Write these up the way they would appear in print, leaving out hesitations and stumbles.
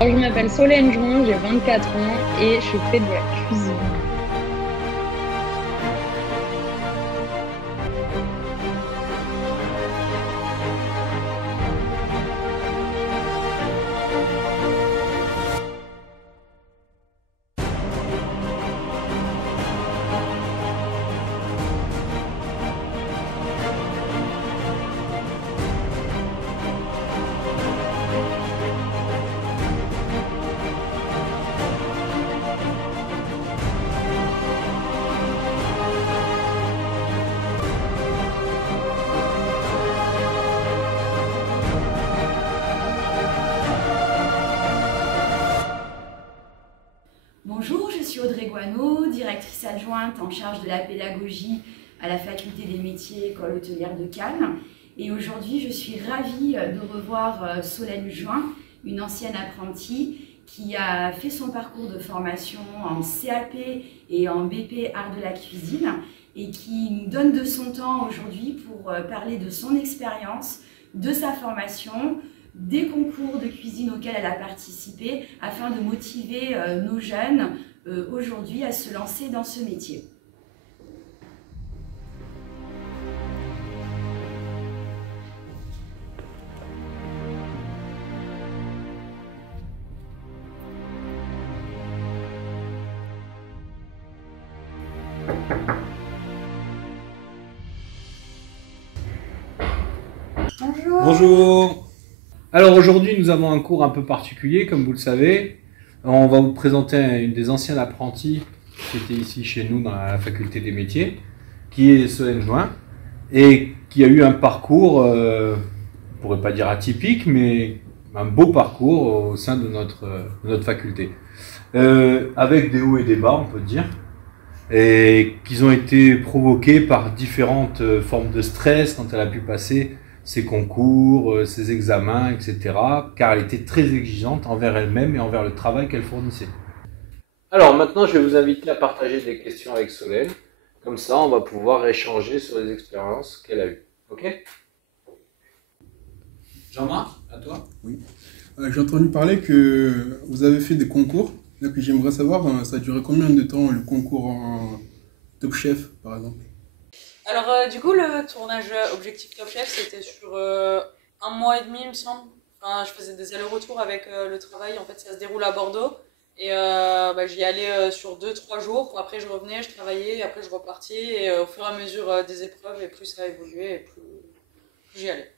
Alors, je m'appelle Solène Juin, j'ai 24 ans et je fais de la cuisine. Bonjour, je suis Audrey Guano, directrice adjointe en charge de la pédagogie à la Faculté des métiers École hôtelière de Cannes. Et aujourd'hui, je suis ravie de revoir Solène Juin, une ancienne apprentie qui a fait son parcours de formation en CAP et en BP Art de la cuisine et qui nous donne de son temps aujourd'hui pour parler de son expérience, de sa formation, des concours de cuisine auxquels elle a participé afin de motiver nos jeunes aujourd'hui à se lancer dans ce métier. Bonjour. Bonjour. Alors aujourd'hui nous avons un cours un peu particulier comme vous le savez. On va vous présenter une des anciennes apprentis qui était ici chez nous dans la faculté des métiers, qui est Solène Juin et qui a eu un parcours, on ne pourrait pas dire atypique, mais un beau parcours au sein de notre faculté. Avec des hauts et des bas on peut dire, et qu'ils ont été provoqués par différentes formes de stress quand elle a pu passer ses concours, ses examens, etc. Car elle était très exigeante envers elle-même et envers le travail qu'elle fournissait. Alors maintenant, je vais vous inviter à partager des questions avec Solène. Comme ça, on va pouvoir échanger sur les expériences qu'elle a eues. Ok? Jean-Marc, à toi? Oui. J'ai entendu parler que vous avez fait des concours. Et puis j'aimerais savoir, ça a duré combien de temps le concours en Top Chef, par exemple? Alors, du coup, le tournage Objectif Top Chef, c'était sur 1 mois et demi, il me semble. Enfin, je faisais des allers-retours avec le travail. En fait, ça se déroule à Bordeaux. Et j'y allais sur 2-3 jours. Après, je revenais, je travaillais, et après, je repartais. Et au fur et à mesure des épreuves, et plus ça évoluait, et plus j'y allais.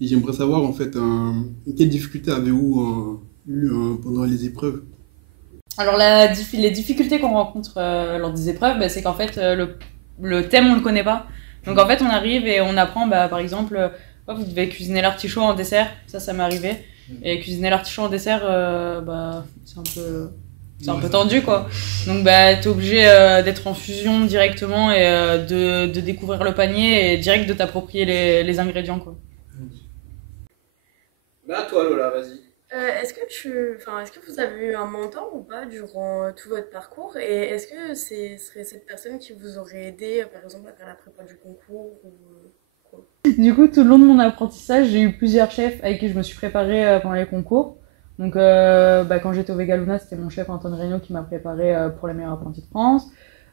Et j'aimerais savoir, en fait, quelles difficultés avez-vous eu pendant les épreuves? Alors, les difficultés qu'on rencontre lors des épreuves, c'est qu'en fait, le thème, on le connaît pas. Donc, en fait, on arrive et on apprend, par exemple, vous devez cuisiner l'artichaut en dessert. Ça m'est arrivé. Et cuisiner l'artichaut en dessert, c'est un peu tendu, quoi. Donc, t'es obligé d'être en fusion directement et de découvrir le panier et direct de t'approprier les ingrédients, quoi. Ben à toi Lola, vas-y. Est-ce que vous avez eu un mentor ou pas durant tout votre parcours? Et est-ce que ce serait cette personne qui vous aurait aidé, par exemple, à faire la prépa du concours ou quoi? Du coup, tout le long de mon apprentissage, j'ai eu plusieurs chefs avec qui je me suis préparée pendant les concours. Donc, quand j'étais au Vega Luna, c'était mon chef Antoine Regnault qui m'a préparée pour les meilleurs apprentis de France,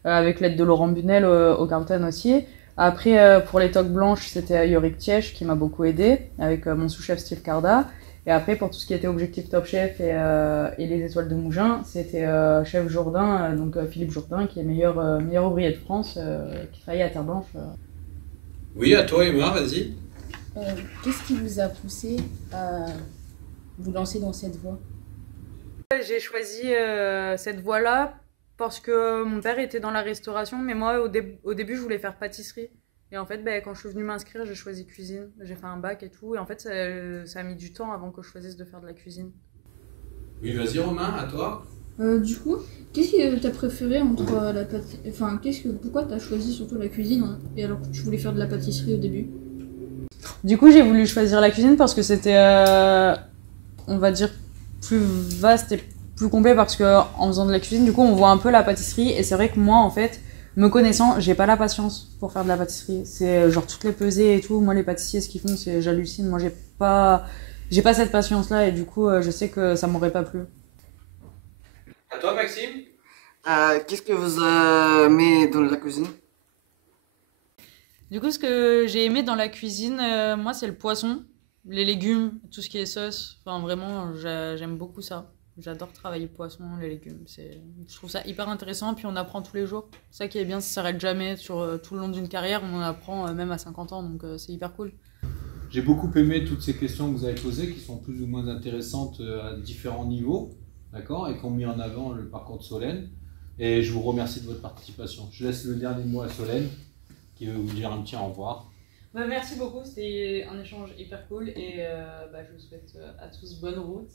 avec l'aide de Laurent Bunel au Carlton aussi. Après, pour les toques blanches, c'était Yorick Tièche qui m'a beaucoup aidée, avec mon sous-chef Steve Carda. Et après, pour tout ce qui était Objectif Top Chef et les étoiles de Mougins, c'était chef Jourdain, donc Philippe Jourdain, qui est meilleur ouvrier de France, qui travaillait à Terre Blanche. Oui, à toi Emma, vas-y. Qu'est-ce qui vous a poussé à vous lancer dans cette voie? J'ai choisi cette voie-là parce que mon père était dans la restauration, mais moi, au début, je voulais faire pâtisserie. Et en fait, quand je suis venue m'inscrire, j'ai choisi cuisine. J'ai fait un bac et tout. Et en fait, ça a mis du temps avant que je choisisse de faire de la cuisine. Oui, vas-y Romain, à toi. Du coup, qu'est-ce que t'as préféré entre la pâtisserie... Enfin, pourquoi t'as choisi surtout la cuisine, hein, et alors que tu voulais faire de la pâtisserie au début? Du coup, j'ai voulu choisir la cuisine parce que c'était, on va dire, plus vaste et plus complet parce qu'en faisant de la cuisine, du coup, on voit un peu la pâtisserie. Et c'est vrai que moi, en fait, me connaissant, j'ai pas la patience pour faire de la pâtisserie. C'est genre toutes les pesées et tout. Moi, les pâtissiers, ce qu'ils font, c'est j'hallucine. Moi, j'ai pas j'ai pas cette patience-là et du coup, je sais que ça m'aurait pas plu. À toi, Maxime? Qu'est-ce que vous aimez dans la cuisine? Du coup, ce que j'ai aimé dans la cuisine, moi, c'est le poisson, les légumes, tout ce qui est sauce. Enfin, vraiment, j'aime beaucoup ça. J'adore travailler le poisson, les légumes. Je trouve ça hyper intéressant, puis on apprend tous les jours. Ça qui est bien, ça s'arrête jamais sur tout le long d'une carrière. On en apprend même à 50 ans, donc c'est hyper cool. J'ai beaucoup aimé toutes ces questions que vous avez posées, qui sont plus ou moins intéressantes à différents niveaux, d'accord, et qui ont mis en avant le parcours de Solène. Et je vous remercie de votre participation. Je laisse le dernier mot à Solène, qui veut vous dire un petit au revoir. Merci beaucoup, c'était un échange hyper cool et je vous souhaite à tous bonne route.